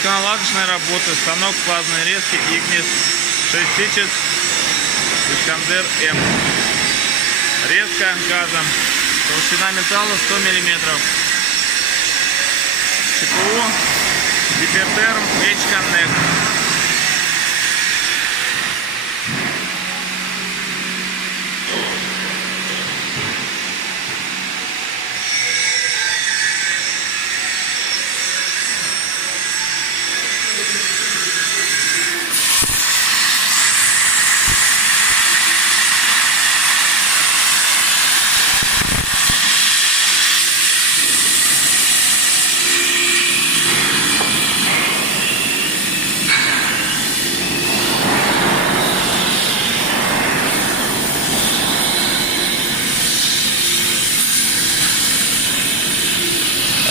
Пусконаладочная работа. Станок фазной резки Ignis 6000 Искандер М. Резка газом. Толщина металла 100 мм. ЧПУ Дипертерм H-Connect.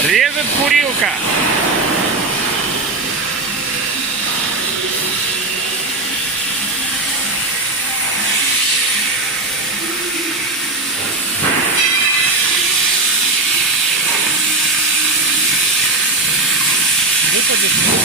Режет курилка. Выпадет.